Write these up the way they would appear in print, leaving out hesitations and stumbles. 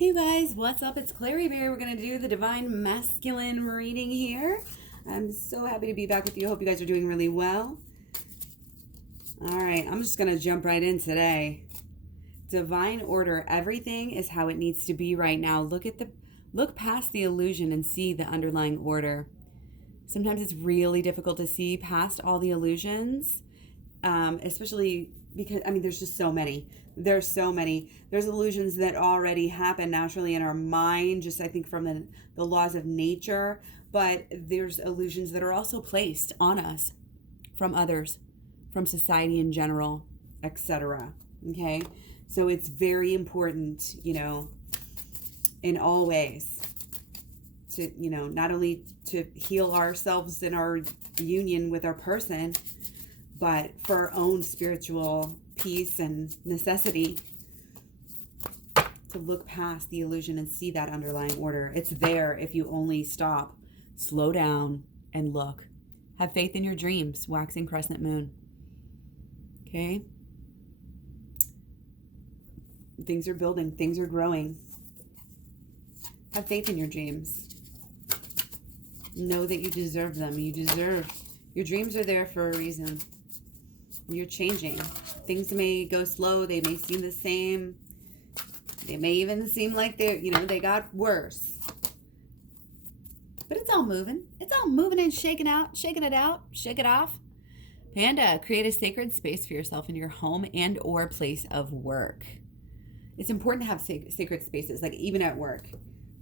Hey you guys, what's up? It's Clary Berry. We're going to do the Divine Masculine reading here. I'm so happy to be back with you. Hope you guys are doing really well. Alright, I'm just going to jump right in today. Divine order. Everything is how it needs to be right now. Look past the illusion and see the underlying order. Sometimes it's really difficult to see past all the illusions, especially because, there's just so many. There's so many. There's illusions that already happen naturally in our mind, just I think from the laws of nature, but there's illusions that are also placed on us from others, from society in general, etc. Okay? So it's very important, in all ways to, not only to heal ourselves in our union with our person, but for our own spiritual peace and necessity, to look past the illusion and see that underlying order. It's there if you only stop, slow down, and look. Have faith in your dreams, waxing crescent moon. Okay? Things are building, things are growing. Have faith in your dreams. Know that you deserve them. Your dreams are there for a reason. You're changing. Things may go slow. They may seem the same. They may even seem like they got worse. But it's all moving. It's all moving and shaking it out, shake it off. Panda, create a sacred space for yourself in your home and or place of work. It's important to have sacred spaces, like even at work,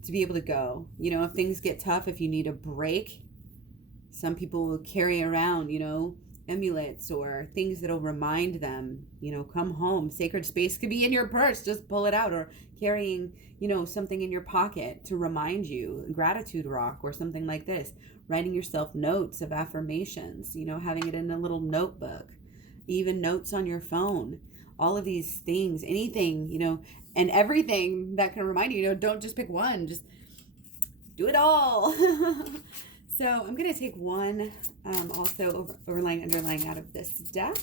to be able to go. If things get tough, if you need a break, some people will carry around, amulets or things that'll remind them, come home. Sacred space could be in your purse, just pull it out, or carrying, something in your pocket to remind you, gratitude rock or something like this. Writing yourself notes of affirmations, having it in a little notebook, even notes on your phone. All of these things, anything, and everything that can remind you, don't just pick one, just do it all. So I'm going to take one also overlying, underlying out of this deck,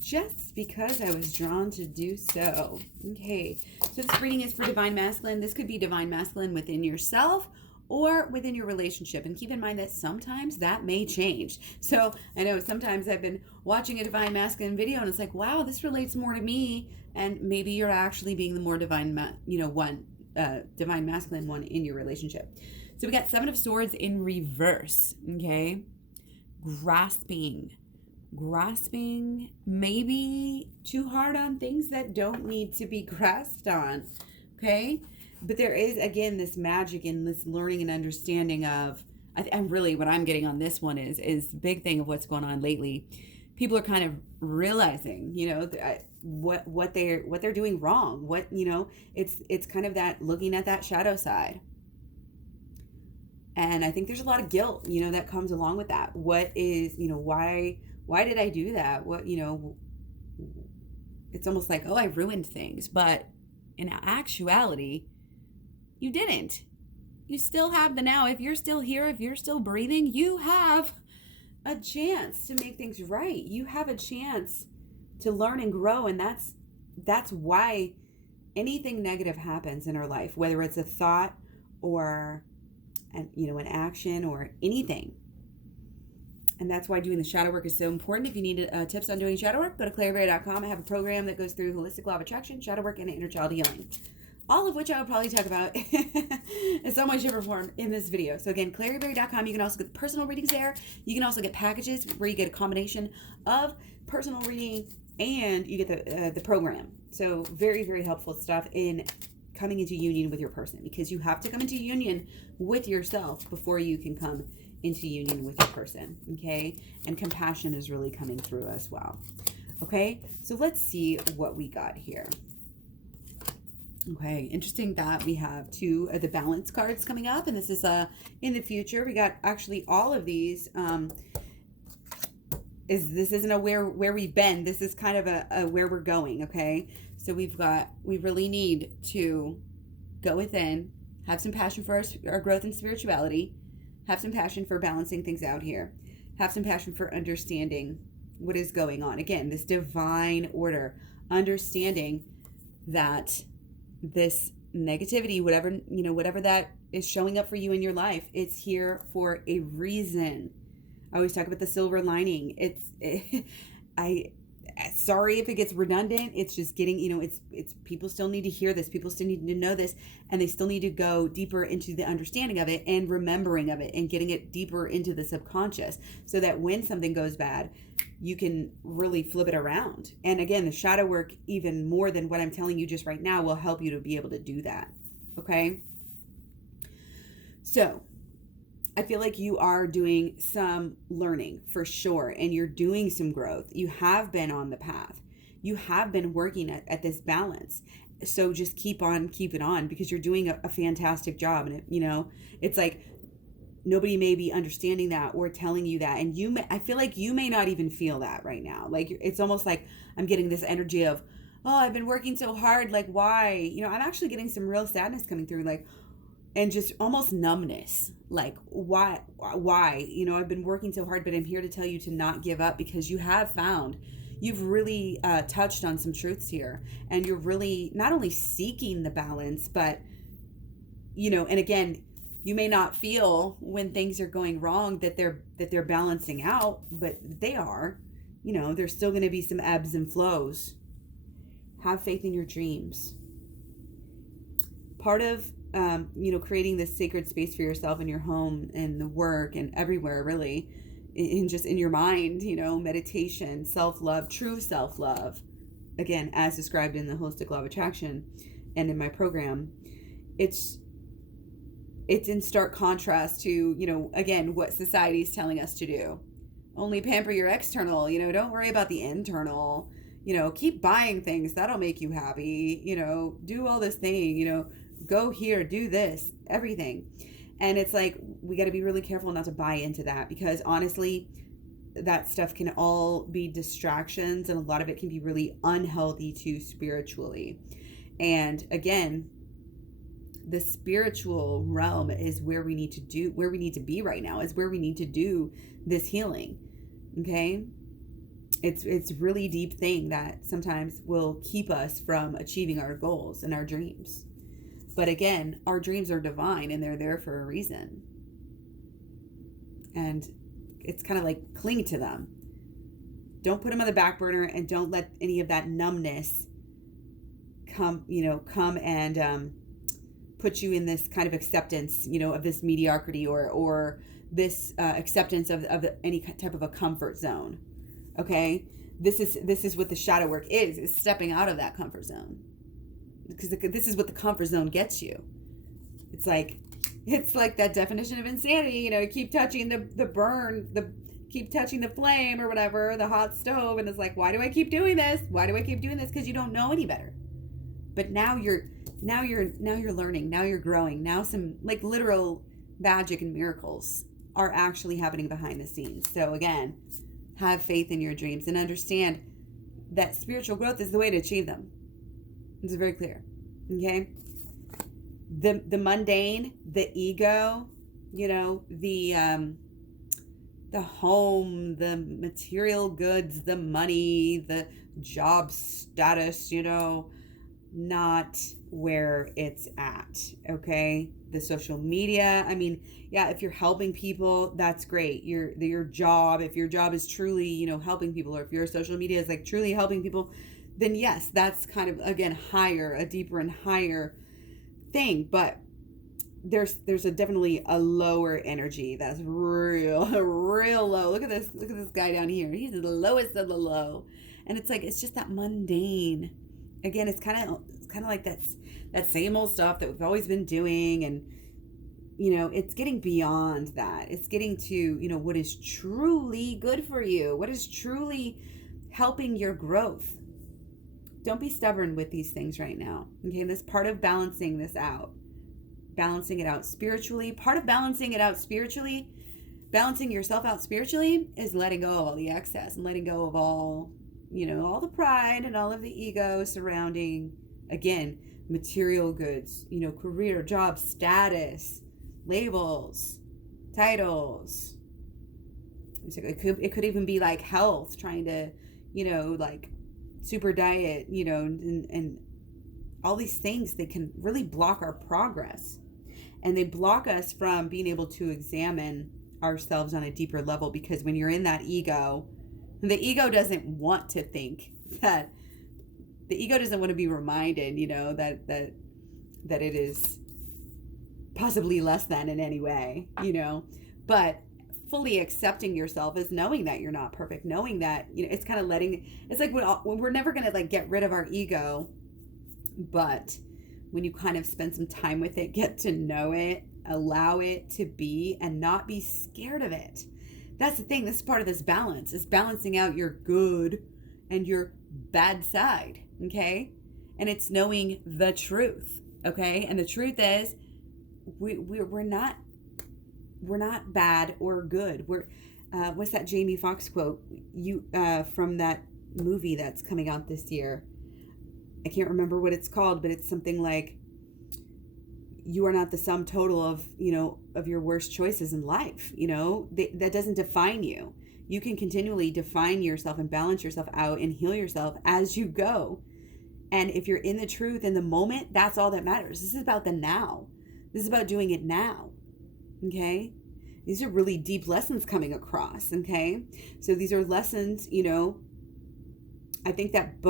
just because I was drawn to do so. Okay, so this reading is for Divine Masculine. This could be Divine Masculine within yourself or within your relationship. And keep in mind that sometimes that may change. So I know sometimes I've been watching a Divine Masculine video and it's like, wow, this relates more to me. And maybe you're actually being the more divine, Divine Masculine one in your relationship. So we got Seven of Swords in reverse, okay? Grasping, maybe too hard on things that don't need to be grasped on, okay? But there is, again, this magic in this learning and understanding of, and really what I'm getting on this one is the big thing of what's going on lately. People are kind of realizing, what they're doing wrong. It's kind of that looking at that shadow side. And I think there's a lot of guilt, that comes along with that. What is, why did I do that? It's almost like, oh, I ruined things. But in actuality, you didn't. You still have the now. If you're still here, if you're still breathing, you have a chance to make things right. You have a chance to learn and grow. And that's why anything negative happens in our life, whether it's a thought or an action or anything. And that's why doing the shadow work is so important. If you need tips on doing shadow work, go to claryberry.com. I have a program that goes through holistic law of attraction, shadow work, and inner child healing. All of which I will probably talk about in some way, shape, or form in this video. So again, claryberry.com. You can also get personal readings there. You can also get packages where you get a combination of personal reading and you get the program. So very, very helpful stuff in coming into union with your person, because you have to come into union with yourself before you can come into union with your person, okay? And compassion is really coming through as well, okay? So let's see what we got here. Okay, interesting that we have two of the balance cards coming up, and this is in the future. We got actually all of these. This isn't a where we've been. This is kind of a where we're going, okay? So we really need to go within, have some passion for our growth and spirituality, have some passion for balancing things out here, have some passion for understanding what is going on. Again, this divine order, understanding that this negativity, whatever, whatever that is showing up for you in your life, it's here for a reason. I always talk about the silver lining. I sorry if it gets redundant. It's just getting, it's people still need to hear this. People still need to know this, and they still need to go deeper into the understanding of it and remembering of it and getting it deeper into the subconscious, so that when something goes bad, you can really flip it around. And again, the shadow work, even more than what I'm telling you just right now, will help you to be able to do that. Okay? So, I feel like you are doing some learning for sure, and you're doing some growth. You have been on the path. You have been working at this balance. So just keep on keeping on, because you're doing a fantastic job. And it's like nobody may be understanding that or telling you that. And I feel like you may not even feel that right now. Like, it's almost like I'm getting this energy of, oh, I've been working so hard. Like, why? I'm actually getting some real sadness coming through, like, and just almost numbness. Like, why? I've been working so hard, but I'm here to tell you to not give up, because you've really touched on some truths here, and you're really not only seeking the balance, but, and again, you may not feel when things are going wrong that they're balancing out, but they are. There's still going to be some ebbs and flows. Have faith in your dreams. Part of creating this sacred space for yourself in your home and the work and everywhere, really, just in your mind, meditation, self-love, true self-love, again, as described in the Holistic Law of Attraction and in my program, it's in stark contrast to, again, what society is telling us to do. Only pamper your external, don't worry about the internal, keep buying things, that'll make you happy, do all this thing, go here, do this, everything. And it's like, we got to be really careful not to buy into that, because honestly, that stuff can all be distractions, and a lot of it can be really unhealthy too, spiritually. And again, the spiritual realm is where we need to be right now, is where we need to do this healing. Okay? It's really deep thing that sometimes will keep us from achieving our goals and our dreams. But again, our dreams are divine, and they're there for a reason. And it's kind of like, cling to them. Don't put them on the back burner, and don't let any of that numbness come and put you in this kind of acceptance, of this mediocrity or this acceptance of any type of a comfort zone. Okay? This is what the shadow work is stepping out of that comfort zone. Because this is what the comfort zone gets you. It's like that definition of insanity, keep touching keep touching the flame or whatever, the hot stove, and it's like, why do I keep doing this? Why do I keep doing this? Because you don't know any better. But now you're learning, now you're growing, now some like literal magic and miracles are actually happening behind the scenes. So again, have faith in your dreams and understand that spiritual growth is the way to achieve them. It's very clear. Okay? The mundane, the ego, the home, the material goods, the money, the job status, not where it's at. Okay? The social media, if you're helping people, that's great. Your job, if your job is truly, helping people, or if your social media is like truly helping people, then yes, that's kind of, again, a deeper and higher thing. But there's definitely a lower energy that's real low. Look at this guy down here. He's the lowest of the low. And it's like, it's just that mundane. Again, it's kind of like that same old stuff that we've always been doing. And, it's getting beyond that. It's getting to, what is truly good for you, what is truly helping your growth. Don't be stubborn with these things right now. Okay, that's part of balancing it out spiritually. Part of balancing it out spiritually, balancing yourself out spiritually, is letting go of all the excess and letting go of all, all the pride and all of the ego surrounding, again, material goods, career, job, status, labels, titles. It could even be like health, trying to, like super diet, and all these things, they can really block our progress. And they block us from being able to examine ourselves on a deeper level, because when you're in that ego, the ego doesn't want to think that, the ego doesn't want to be reminded, that it is possibly less than in any way, but fully accepting yourself is knowing that you're not perfect, knowing that, it's kind of it's like when we're never going to like get rid of our ego, but when you kind of spend some time with it, get to know it, allow it to be, and not be scared of it. That's the thing. This is part of this balance, is balancing out your good and your bad side. Okay. And it's knowing the truth. Okay. And the truth is we're not bad or good. What's that Jamie Foxx quote? From that movie that's coming out this year. I can't remember what it's called, but it's something like, you are not the sum total of your worst choices in life. That doesn't define you. You can continually define yourself and balance yourself out and heal yourself as you go. And if you're in the truth in the moment, that's all that matters. This is about the now. This is about doing it now. Okay? These are really deep lessons coming across. Okay? So these are lessons, I think that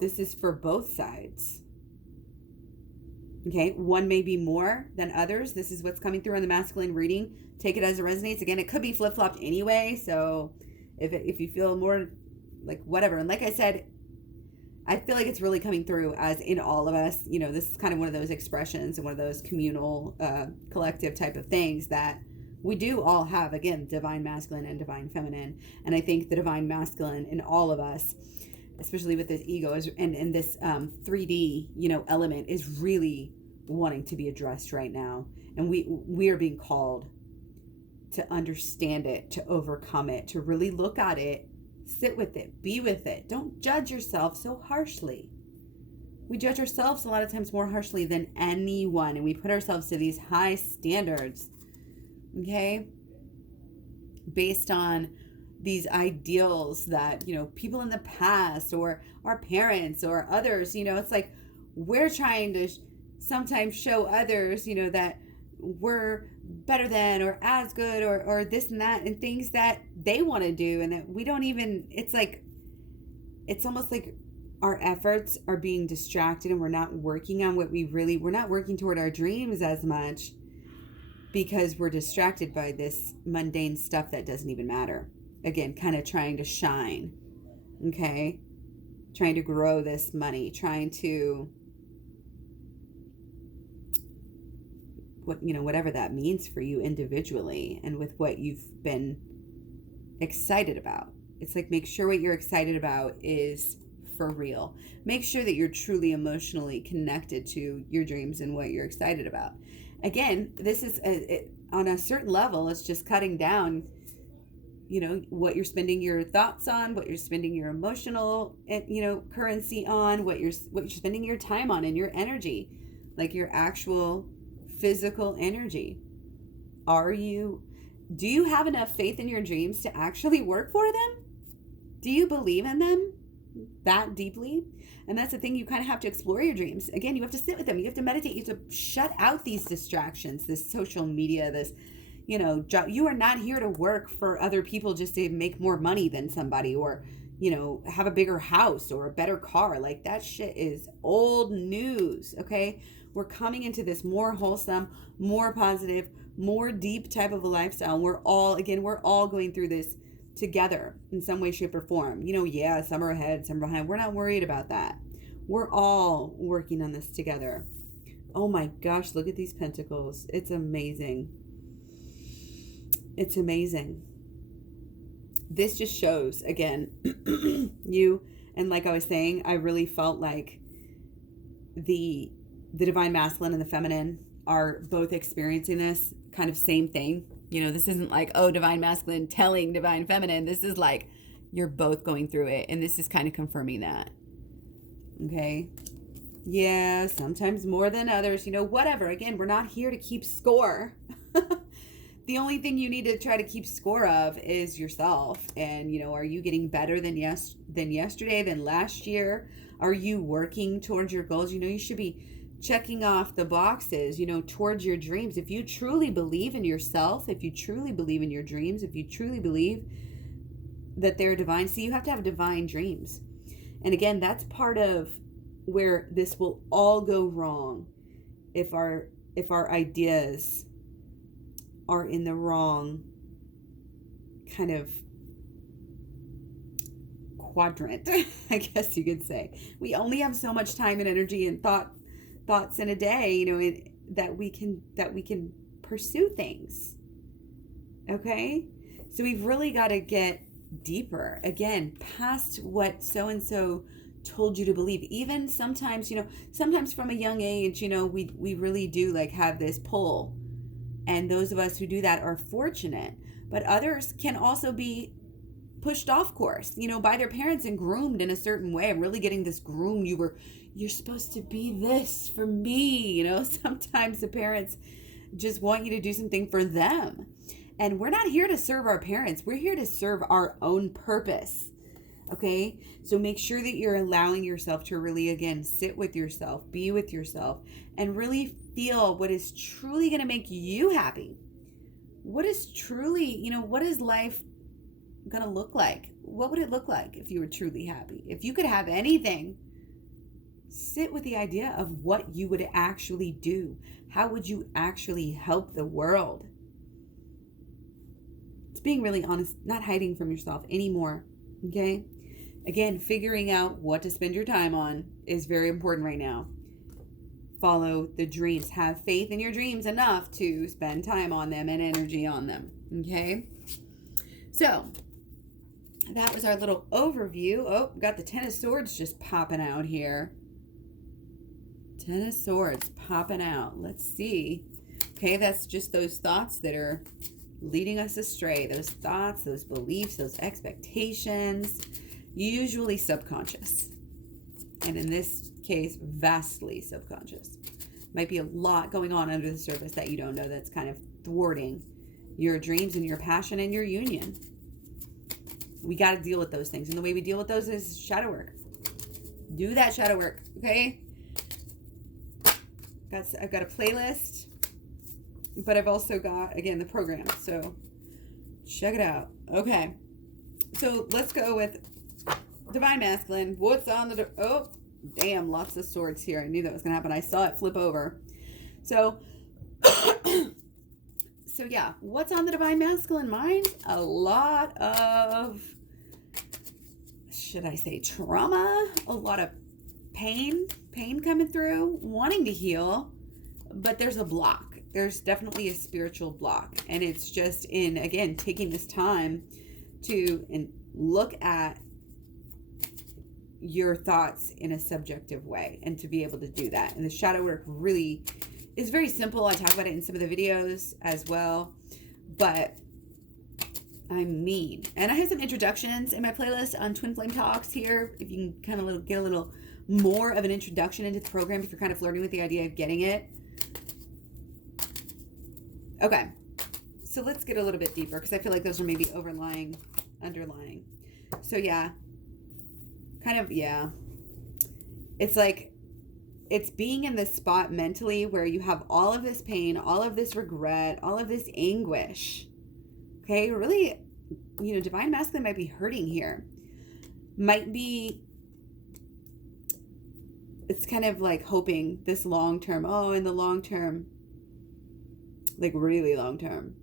this is for both sides. Okay, one may be more than others. This is what's coming through on the masculine reading. Take it as it resonates. Again, it could be flip-flopped anyway. So if you feel more like whatever. And like I said, I feel like it's really coming through as in all of us. This is kind of one of those expressions and one of those communal, collective type of things that we do all have, again, divine masculine and divine feminine. And I think the divine masculine in all of us, especially with this ego and this 3D, element, is really wanting to be addressed right now. And we are being called to understand it, to overcome it, to really look at it, sit with it, be with it. Don't judge yourself so harshly. We judge ourselves a lot of times more harshly than anyone, and we put ourselves to these high standards, okay, based on these ideals that, people in the past or our parents or others, it's like we're trying to sometimes show others, that we're better than or as good or this and that, and things that they want to do, and that we don't even, it's almost like our efforts are being distracted, and we're not working on we're not working toward our dreams as much, because we're distracted by this mundane stuff that doesn't even matter. Again, kind of trying to shine, okay? Trying to grow this money, trying to, whatever that means for you individually and with what you've been excited about. It's like, make sure what you're excited about is for real. Make sure that you're truly emotionally connected to your dreams and what you're excited about. Again, this is on a certain level, it's just cutting down, what you're spending your thoughts on, what you're spending your emotional, currency on, what you're spending your time on, and your energy, like your actual physical energy. Do you have enough faith in your dreams to actually work for them? Do you believe in them that deeply? And that's the thing, you kind of have to explore your dreams. Again, you have to sit with them. You have to meditate. You have to shut out these distractions, this social media, this, you are not here to work for other people just to make more money than somebody, or, have a bigger house or a better car. Like, that shit is old news, okay? We're coming into this more wholesome, more positive, more deep type of a lifestyle. We're all going through this together in some way, shape, or form. Yeah, some are ahead, some are behind. We're not worried about that. We're all working on this together. Oh my gosh, look at these pentacles. It's amazing. It's amazing. This just shows, again, and like I was saying, I really felt like the divine masculine and the feminine are both experiencing this kind of same thing. This isn't like, oh, divine masculine telling divine feminine. This is like, you're both going through it. And this is kind of confirming that. Okay. Yeah, sometimes more than others, whatever. Again, we're not here to keep score. The only thing you need to try to keep score of is yourself. And, are you getting better than yesterday, than last year? Are you working towards your goals? You should be checking off the boxes, towards your dreams. If you truly believe in yourself, if you truly believe in your dreams, if you truly believe that they're divine, see, you have to have divine dreams. And again, that's part of where this will all go wrong if our ideas are in the wrong kind of quadrant, I guess you could say. We only have so much time and energy and thoughts in a day, that we can pursue things. Okay? So we've really got to get deeper, again, past what so and so told you to believe. Even sometimes from a young age, we really do like have this pull, and those of us who do that are fortunate, but others can also be pushed off course, by their parents and groomed in a certain way. I'm really getting this groomed. You're supposed to be this for me. Sometimes the parents just want you to do something for them. And we're not here to serve our parents. We're here to serve our own purpose. Okay? So make sure that you're allowing yourself to really, again, sit with yourself, be with yourself, and really feel what is truly going to make you happy. What is truly, what is life going to look like? What would it look like if you were truly happy? If you could have anything, sit with the idea of what you would actually do. How would you actually help the world? It's being really honest, not hiding from yourself anymore. Okay? Again, figuring out what to spend your time on is very important right now. Follow the dreams. Have faith in your dreams enough to spend time on them and energy on them. Okay? So, that was our little overview. Oh, got the Ten of Swords just popping out here. Ten of Swords popping out. Let's see. Okay, that's just those thoughts that are leading us astray. Those thoughts, those beliefs, those expectations, usually subconscious. And in this case, vastly subconscious. Might be a lot going on under the surface that you don't know that's kind of thwarting your dreams and your passion and your union. We got to deal with those things. And the way we deal with those is shadow work. Do that shadow work, okay? I've got a playlist, but I've also got, again, the program. So check it out. Okay. So let's go with Divine Masculine. What's on the... Oh, damn, lots of swords here. I knew that was going to happen. I saw it flip over. So... So yeah, what's on the Divine Masculine mind? A lot of, should I say, trauma, a lot of pain coming through, wanting to heal, but there's a block. There's definitely a spiritual block. And it's just in, again, taking this time to look at your thoughts in a subjective way and to be able to do that. And the shadow work really is very simple. I talk about it in some of the videos as well, but and I have some introductions in my playlist on Twin Flame Talks here. If you can kind of get a little more of an introduction into the program, if you're kind of flirting with the idea of getting it. Okay. So let's get a little bit deeper because I feel like those are maybe underlying. So yeah, it's like, it's being in this spot mentally where you have all of this pain, all of this regret, all of this anguish. Okay, really, Divine Masculine might be hurting here. It's kind of like hoping this long term. Oh, in the long term, like really long term.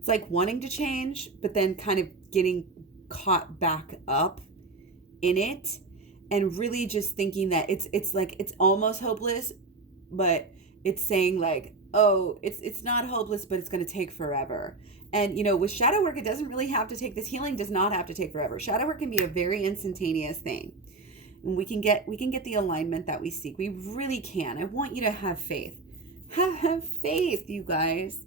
It's like wanting to change, but then kind of getting caught back up in it. And really just thinking that it's like it's almost hopeless, but it's saying like, oh, it's not hopeless, but it's going to take forever. And with shadow work, it doesn't really have to take, this healing does not have to take forever. Shadow work can be a very instantaneous thing. And we can get the alignment that we seek. We really can. I want you to have faith. Have faith, you guys,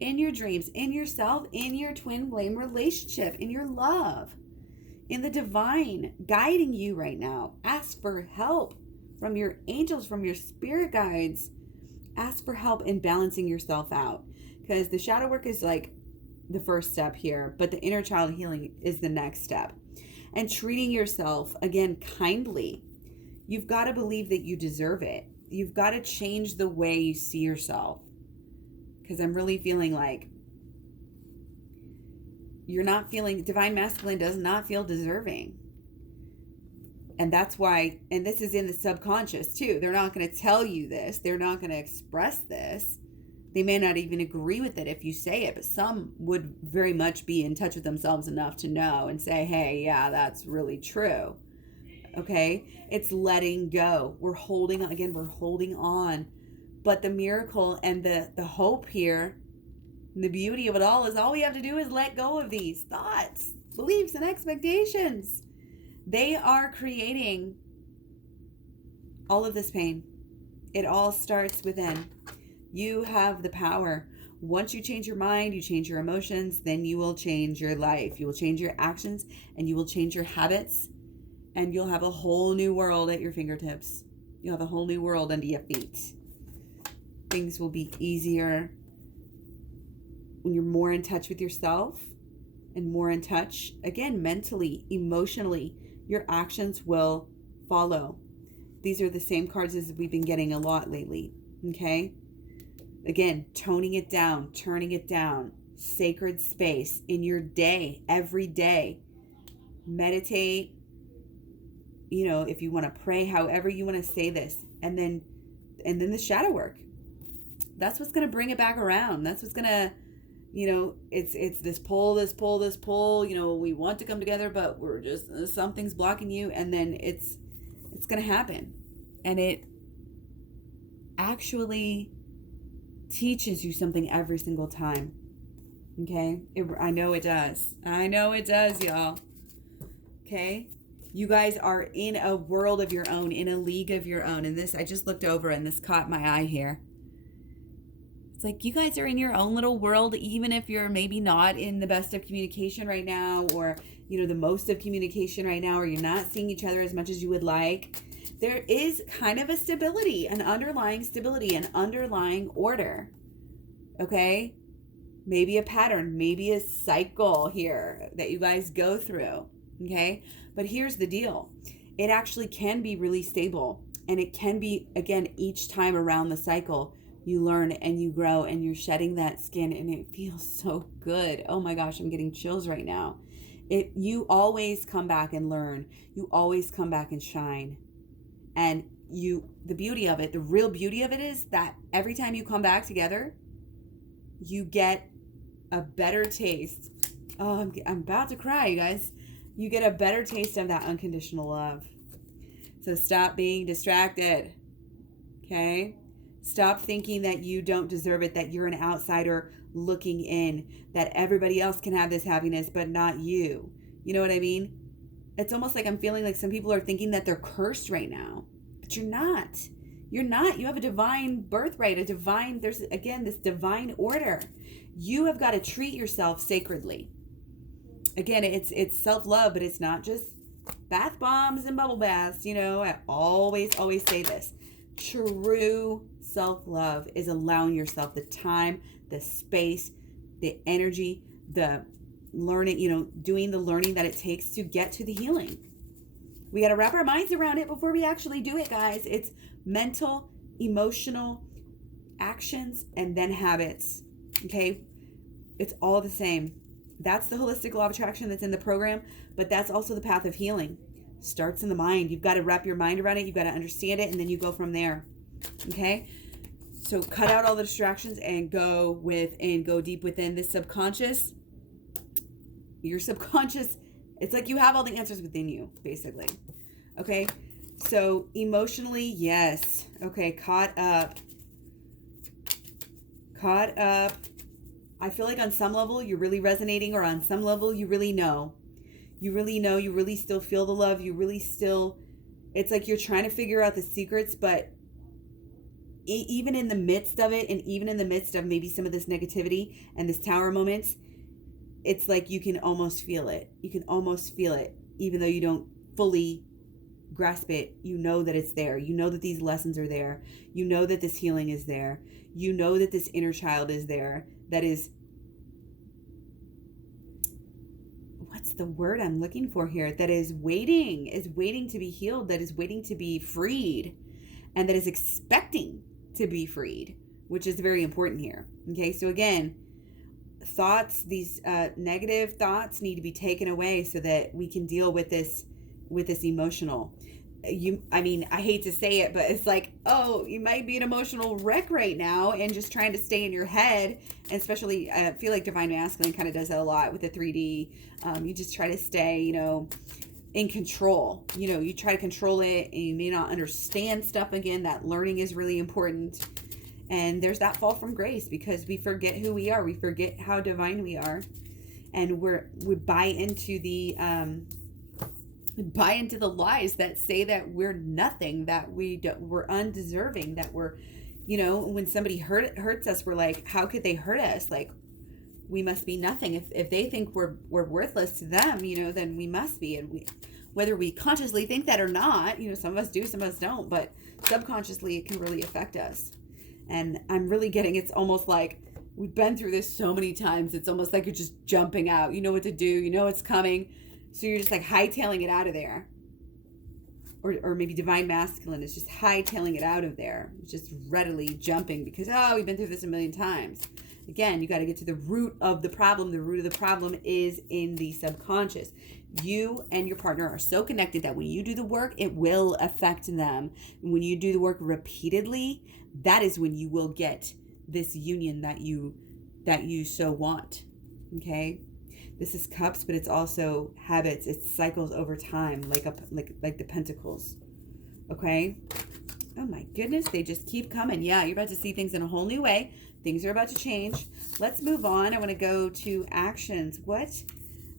in your dreams, in yourself, in your twin flame relationship, in your love. In the divine guiding you right now. Ask for help from your angels, from your spirit guides. Ask for help in balancing yourself out. Because the shadow work is like the first step here, but the inner child healing is the next step. and treating yourself, again, kindly. You've got to believe that you deserve it. You've got to change the way you see yourself. Because I'm really feeling like you're not feeling, divine masculine does not feel deserving. And that's why, and this is in the subconscious too. They're not going to tell you this. They're not going to express this. They may not even agree with it if you say it, but some would very much be in touch with themselves enough to know and say, hey, yeah, that's really true. Okay? It's letting go. We're holding on. But the miracle and the hope here, and the beauty of it all we have to do is let go of these thoughts, beliefs, and expectations. They are creating all of this pain. It all starts within. You have the power. Once you change your mind, you change your emotions, then you will change your life. You will change your actions, and you will change your habits, and you'll have a whole new world at your fingertips. You'll have a whole new world under your feet. Things will be easier when you're more in touch with yourself and more in touch, again, mentally, emotionally. Your actions will follow. These are the same cards as we've been getting a lot lately, okay? Again, toning it down, turning it down, sacred space in your day, every day. Meditate, if you want to pray, however you want to say this, and then the shadow work. That's what's going to bring it back around. That's what's going to, it's this pull. We want to come together, but we're just, something's blocking you, and then it's going to happen. And it actually teaches you something every single time. Okay? I know it does. Y'all. Okay? You guys are in a world of your own, in a league of your own. And this, I just looked over and this caught my eye here. It's like you guys are in your own little world, even if you're maybe not in the best of communication right now, or, the most of communication right now, or you're not seeing each other as much as you would like. There is kind of a stability, an underlying stability, an underlying order. Okay? Maybe a pattern, maybe a cycle here that you guys go through. Okay? But here's the deal. It actually can be really stable. And it can be, again, each time around the cycle, you learn and you grow and you're shedding that skin, and it feels so good. Oh my gosh, I'm getting chills right now. You always come back and learn. You always come back and shine. And the beauty of it, the real beauty of it is that every time you come back together, you get a better taste. Oh, I'm about to cry, you guys. You get a better taste of that unconditional love. So stop being distracted. Okay? Stop thinking that you don't deserve it, that you're an outsider looking in, that everybody else can have this happiness, but not you. You know what I mean? It's almost like I'm feeling like some people are thinking that they're cursed right now, but you're not. You're not. You have a divine birthright, there's again, this divine order. You have got to treat yourself sacredly. Again, it's self-love, but it's not just bath bombs and bubble baths. I always say this. True self-love is allowing yourself the time, the space, the energy, the learning, doing the learning that it takes to get to the healing. We got to wrap our minds around it before we actually do it, guys. It's mental, emotional actions, and then habits. Okay? It's all the same. That's the holistic law of attraction that's in the program, but that's also the path of healing. Starts in the mind. You've got to wrap your mind around it. You've got to understand it, and then you go from there. Okay? So cut out all the distractions and go deep within the subconscious. Your subconscious, it's like you have all the answers within you, basically. Okay? So emotionally, yes. Okay, caught up. I feel like on some level you're really resonating, or on some level you really know. You really still feel the love. It's like you're trying to figure out the secrets, but even in the midst of it, and even in the midst of maybe some of this negativity and this tower moments, it's like you can almost feel it. Even though you don't fully grasp it. You know that it's there. You know that these lessons are there. You know that this healing is there. You know that this inner child is there. That is, what's the word I'm looking for here, that is waiting to be healed, that is waiting to be freed, and that is expecting to be freed, which is very important here. Okay, so again, thoughts, these negative thoughts need to be taken away so that we can deal with this emotional. I hate to say it, but it's like, oh, you might be an emotional wreck right now and just trying to stay in your head. And especially, I feel like Divine Masculine kind of does that a lot with the 3D. You just try to stay, in control. You try to control it, and you may not understand stuff again. That learning is really important. And there's that fall from grace because we forget who we are. We forget how divine we are. And we buy into the lies that say that we're nothing, that we're undeserving, that we're, when somebody hurts us, we're like, how could they hurt us? Like, we must be nothing. If they think we're worthless to them, then we must be. And whether we consciously think that or not, some of us do, some of us don't, but subconsciously it can really affect us. And I'm really getting, it's almost like we've been through this so many times. It's almost like you're just jumping out. You know what to do. It's coming. So you're just like hightailing it out of there. Or maybe Divine Masculine is just hightailing it out of there. It's just readily jumping because, we've been through this a million times. Again, you got to get to the root of the problem. The root of the problem is in the subconscious. You and your partner are so connected that when you do the work, it will affect them. And when you do the work repeatedly, that is when you will get this union that you so want. Okay? This is cups, but it's also habits. It's cycles over time, like the pentacles. Okay? Oh my goodness, they just keep coming. Yeah, you're about to see things in a whole new way. Things are about to change. Let's move on. I want to go to actions. What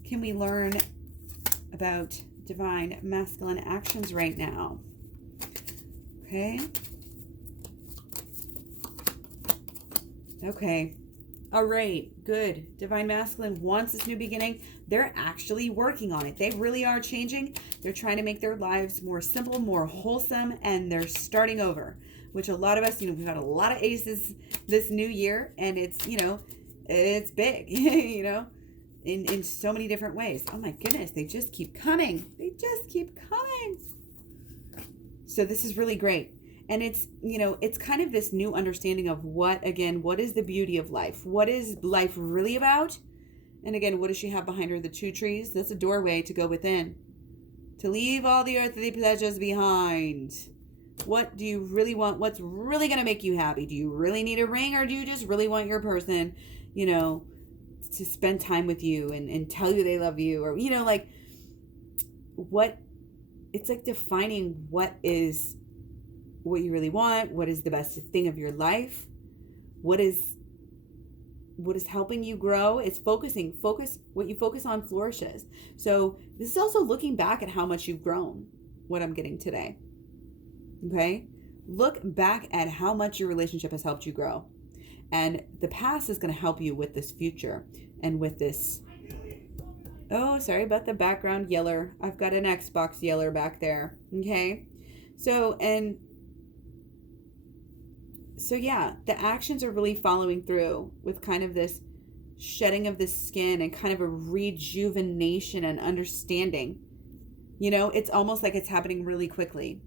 can we learn about Divine Masculine actions right now? Okay. Okay. All right. Good. Divine Masculine wants this new beginning. They're actually working on it. They really are changing. They're trying to make their lives more simple, more wholesome, and they're starting over, which a lot of us, we've had a lot of aces this new year, and it's, it's big, in so many different ways. Oh my goodness. They just keep coming. They just keep coming. So this is really great. And it's, it's kind of this new understanding of what is the beauty of life? What is life really about? And again, what does she have behind her? The 2 trees. That's a doorway to go within. To leave all the earthly pleasures behind. What do you really want? What's really going to make you happy? Do you really need a ring, or do you just really want your person, to spend time with you and tell you they love you? Or, what, it's like defining what you really want, what is the best thing of your life, what is helping you grow. It's focus, what you focus on flourishes. So this is also looking back at how much you've grown, what I'm getting today. Okay? Look back at how much your relationship has helped you grow. And the past is going to help you with this future and with this. Oh, sorry about the background yeller. I've got an Xbox yeller back there. Okay? So yeah, the actions are really following through with kind of this shedding of the skin and kind of a rejuvenation and understanding. It's almost like it's happening really quickly.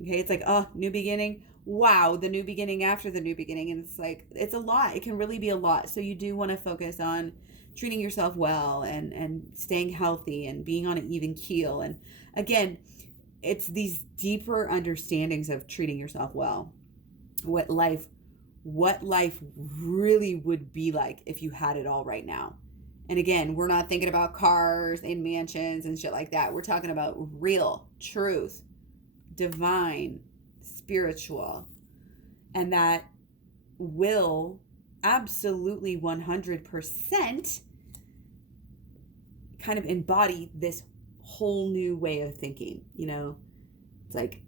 Okay, it's like, new beginning. Wow, the new beginning after the new beginning. And it's like, it's a lot. It can really be a lot. So you do want to focus on treating yourself well and staying healthy and being on an even keel. And again, it's these deeper understandings of treating yourself well. What life really would be like if you had it all right now. And again, we're not thinking about cars and mansions and shit like that. We're talking about real truth, divine, spiritual, and that will absolutely 100% kind of embody this whole new way of thinking. It's like,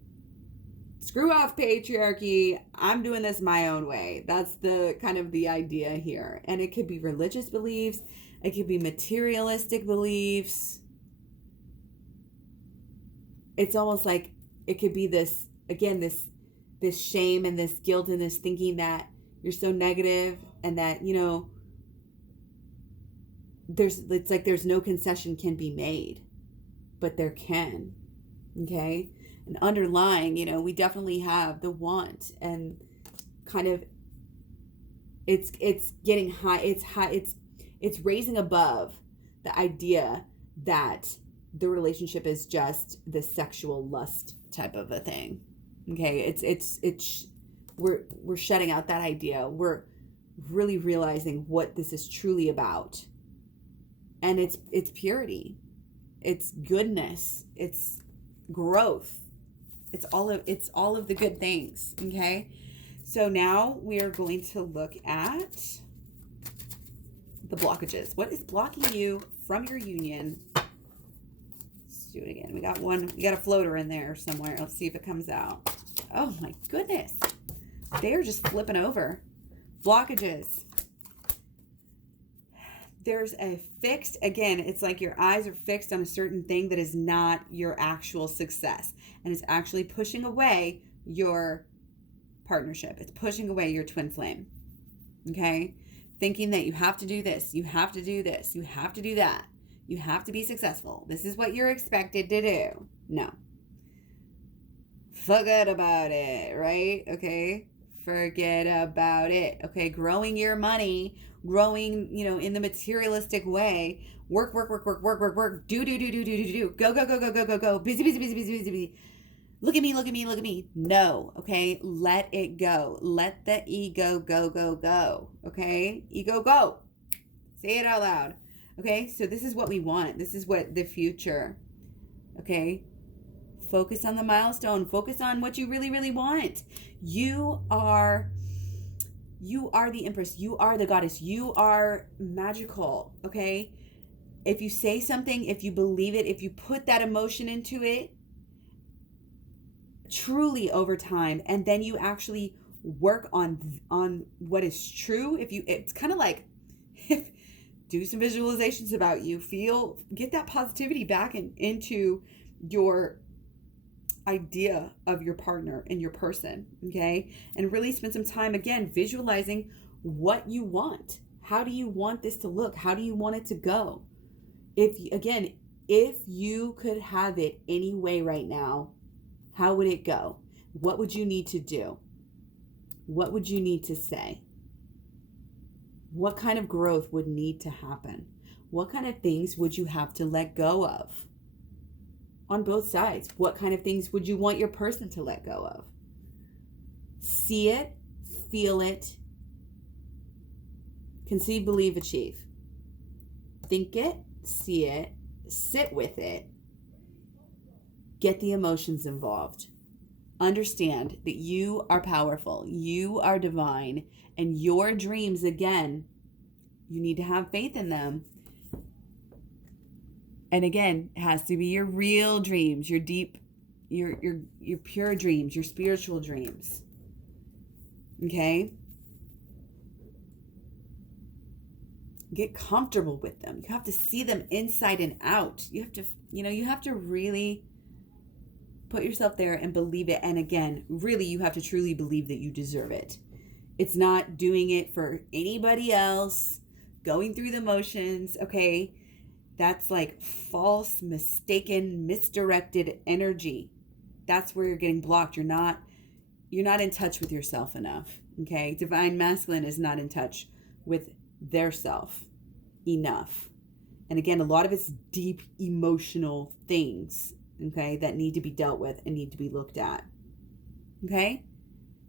screw off patriarchy. I'm doing this my own way. That's the kind of the idea here. And it could be religious beliefs. It could be materialistic beliefs. It's almost like it could be this, again, this shame and this guilt and this thinking that you're so negative and that, it's like there's no concession can be made, but there can. Okay. And underlying, we definitely have the want, and kind of it's getting high. It's raising above the idea that the relationship is just the sexual lust type of a thing. Okay. We're shutting out that idea. We're really realizing what this is truly about. And it's purity. It's goodness. It's growth. It's all of the good things. Okay. So now we are going to look at the blockages. What is blocking you from your union? Let's do it again. We got a floater in there somewhere. Let's see if it comes out. Oh my goodness. They are just flipping over. Blockages. There's a fixed, again, it's like your eyes are fixed on a certain thing that is not your actual success. And it's actually pushing away your partnership. It's pushing away your twin flame. Okay? Thinking that you have to do this, you have to do this, you have to do that. You have to be successful. This is what you're expected to do. No. Forget about it, right? Okay? Forget about it. Okay? Growing your money, growing, in the materialistic way. Work. Do. Go. Busy. Look at me. No. Okay? Let it go. Let the ego go. Okay? Ego, go. Say it out loud. Okay? So this is what we want. This is what the future. Okay? Focus on the milestone. Focus on what you really, really want. You are the empress. You are the goddess. You are magical. Okay? If you say something, if you believe it, if you put that emotion into it, truly over time, and then you actually work on what is true. It's kind of like, do some visualizations about you. Get that positivity back into your idea of your partner and your person, okay? And really spend some time, again, visualizing what you want. How do you want this to look? How do you want it to go? If you could have it any way right now, how would it go? What would you need to do? What would you need to say? What kind of growth would need to happen? What kind of things would you have to let go of? On both sides, what kind of things would you want your person to let go of? See it, feel it, conceive, believe, achieve. Think it, see it, sit with it, get the emotions involved. Understand that you are powerful, you are divine, and your dreams, again, you need to have faith in them. And again, it has to be your real dreams, your deep, your pure dreams, your spiritual dreams. Okay? Get comfortable with them. You have to see them inside and out. You have to really put yourself there and believe it. And again, really, you have to truly believe that you deserve it. It's not doing it for anybody else, going through the motions, okay? That's like false, mistaken, misdirected energy. That's where you're getting blocked. You're not in touch with yourself enough. Okay? Divine masculine is not in touch with their self enough. And again, a lot of it's deep emotional things, okay, that need to be dealt with and need to be looked at. Okay?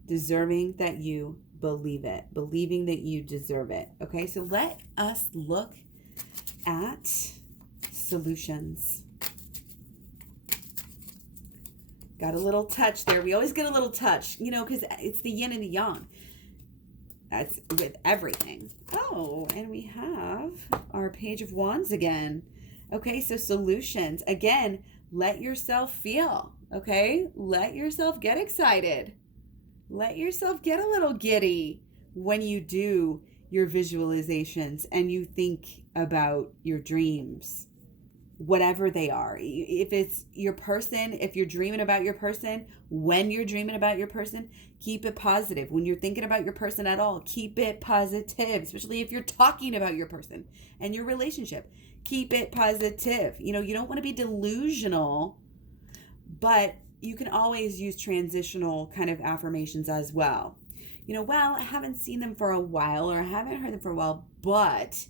Deserving that you believe it. Believing that you deserve it. Okay? So let us look at solutions. Got a little touch there. We always get a little touch, because it's the yin and the yang. That's with everything. Oh, and we have our Page of Wands again. Okay, so solutions. Again, let yourself feel, okay? Let yourself get excited. Let yourself get a little giddy when you do your visualizations and you think about your dreams. whatever they are. If it's your person, if you're dreaming about your person, when you're dreaming about your person, keep it positive. When you're thinking about your person at all, keep it positive, especially if you're talking about your person and your relationship. Keep it positive. You don't want to be delusional, but you can always use transitional kind of affirmations as well. Well, I haven't seen them for a while, or I haven't heard them for a while, but,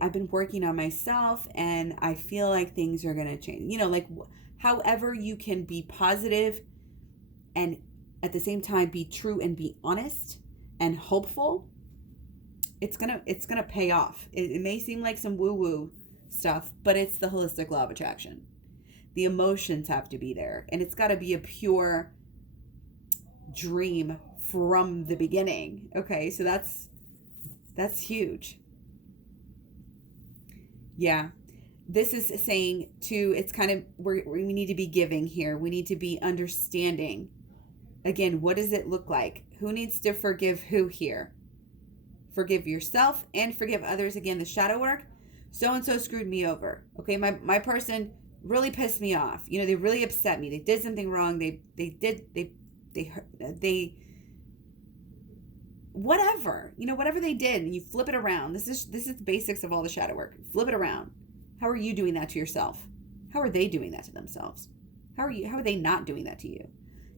I've been working on myself and I feel like things are going to change. However you can be positive and at the same time be true and be honest and hopeful, it's going to pay off. It may seem like some woo-woo stuff, but it's the holistic law of attraction. The emotions have to be there, and it's got to be a pure dream from the beginning. Okay, so that's huge. Yeah, this is saying too, it's kind of, we need to be giving here. We need to be understanding. Again, what does it look like? Who needs to forgive who here? Forgive yourself and forgive others. Again, the shadow work. So-and-so screwed me over. Okay, my person really pissed me off. They really upset me. They did something wrong. They whatever, whatever they did, and you flip it around. This is the basics of all the shadow work. Flip it around. How are you doing that to yourself? How are they doing that to themselves? How are they not doing that to you?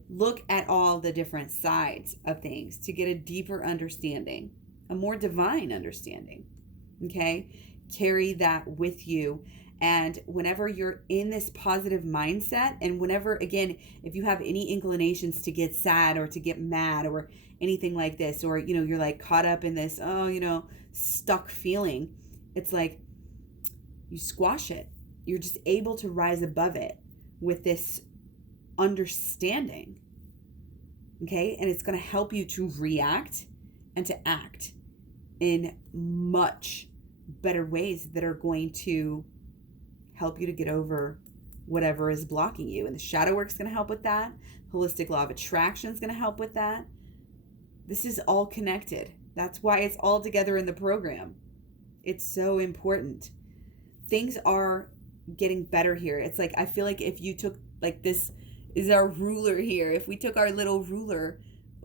Look at all the different sides of things to get a deeper understanding, a more divine understanding. Okay? Carry that with you. And whenever you're in this positive mindset, and whenever, again, if you have any inclinations to get sad or to get mad or anything like this, or, you're like caught up in this, stuck feeling, it's like you squash it. You're just able to rise above it with this understanding. Okay? And it's going to help you to react and to act in much better ways that are going to help you to get over whatever is blocking you. And the shadow work is going to help with that. Holistic law of attraction is going to help with that. This is all connected. That's why it's all together in the program. It's so important. Things are getting better here. It's like, I feel like if you took, like, this is our ruler here. If we took our little ruler,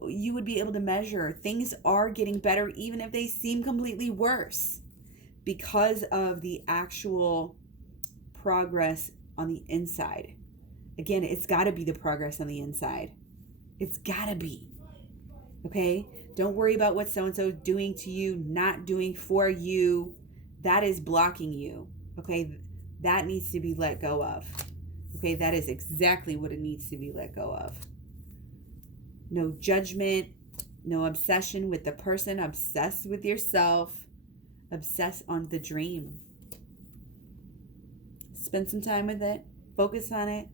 you would be able to measure. Things are getting better, even if they seem completely worse, because of the actual progress on the inside. Again, it's got to be the progress on the inside. It's got to be. Okay? Don't worry about what so-and-so is doing to you, not doing for you. That is blocking you. Okay? That needs to be let go of. Okay? That is exactly what it needs to be let go of. No judgment, no obsession with the person. Obsess with yourself. Obsess on the dream. Spend some time with it. Focus on it.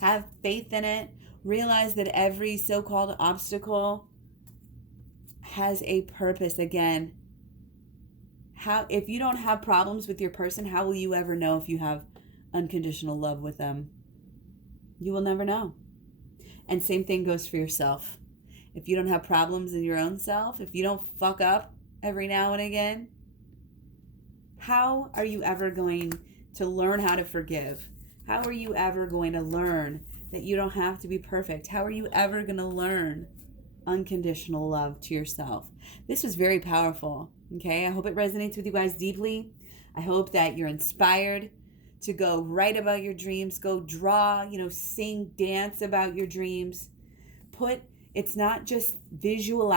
Have faith in it. Realize that every so-called obstacle has a purpose. Again, if you don't have problems with your person, how will you ever know if you have unconditional love with them? You will never know. And same thing goes for yourself. If you don't have problems in your own self, if you don't fuck up every now and again, how are you ever going to learn how to forgive? How are you ever going to learn that you don't have to be perfect? How are you ever going to learn unconditional love to yourself? This was very powerful. Okay, I hope it resonates with you guys deeply. I hope that you're inspired to go write about your dreams, go draw, sing, dance about your dreams. It's not just visualize.